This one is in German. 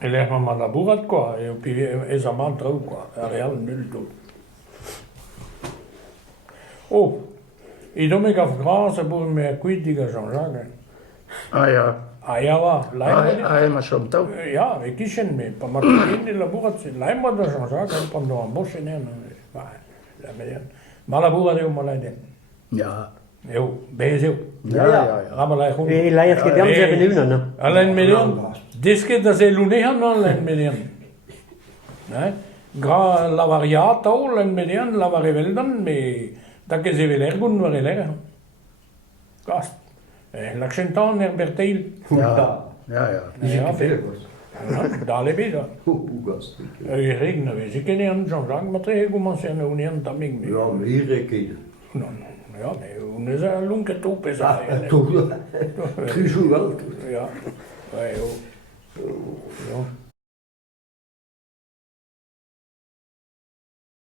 E le ma laburat quoi, e puis e sa man trou quoi, a real nul tot. Oh, i domenica a France pur me quid diga Jean-Jacques. Ah ja. Ah ja, va, Ma som tau. ja, e kishen me, pa martini laburat se laimba da Jean-Jacques, pendant un boche ne, la median. Ma laburat eu malaiden. Ja. Eu, bezeu. Ja. Ramalai khum. E laiat ke dam ze benuna na. Alain median, diske da se lunehan non alain median. Ne? Gra lavariata o alain median, lavare veldan, me da che se velergun vare lera. Gast. L'accenton er berteil. Ja. Ja, dalle bida. E regna ve, se kenne an Jean-Jacques, ma tre commencé an union taming. Ja, maar hier rekenen. Non, ja, me un esa lunga tupe sa. Toch, Cruzo wel. Ja.